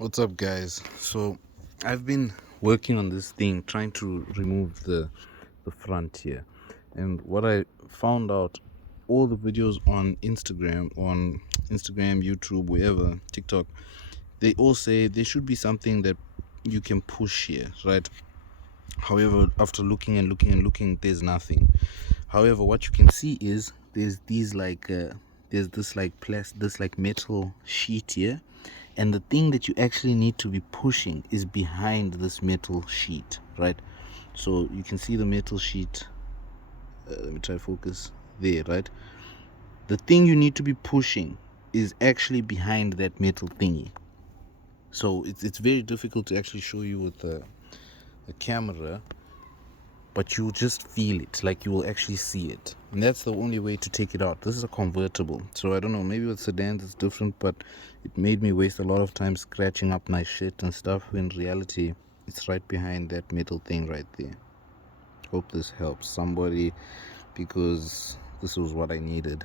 What's up, guys? So I've been working on this thing, trying to remove the front here, and what I found out, all the videos on Instagram, YouTube, wherever, TikTok, they all say there should be something that you can push here, right? However, after looking and looking and looking, there's nothing. However, what you can see is there's this like metal sheet here, and the thing that you actually need to be pushing is behind this metal sheet, right? So you can see the metal sheet. Let me try to focus there, right? The thing you need to be pushing is actually behind that metal thingy. So it's very difficult to actually show you with the camera, but you'll just feel it, like you will actually see it, and that's the only way to take it out. This is a convertible, so I don't know, maybe with sedans it's different, but it made me waste a lot of time scratching up my shit and stuff, when in reality it's right behind that metal thing right there. Hope this helps somebody, because this was what I needed.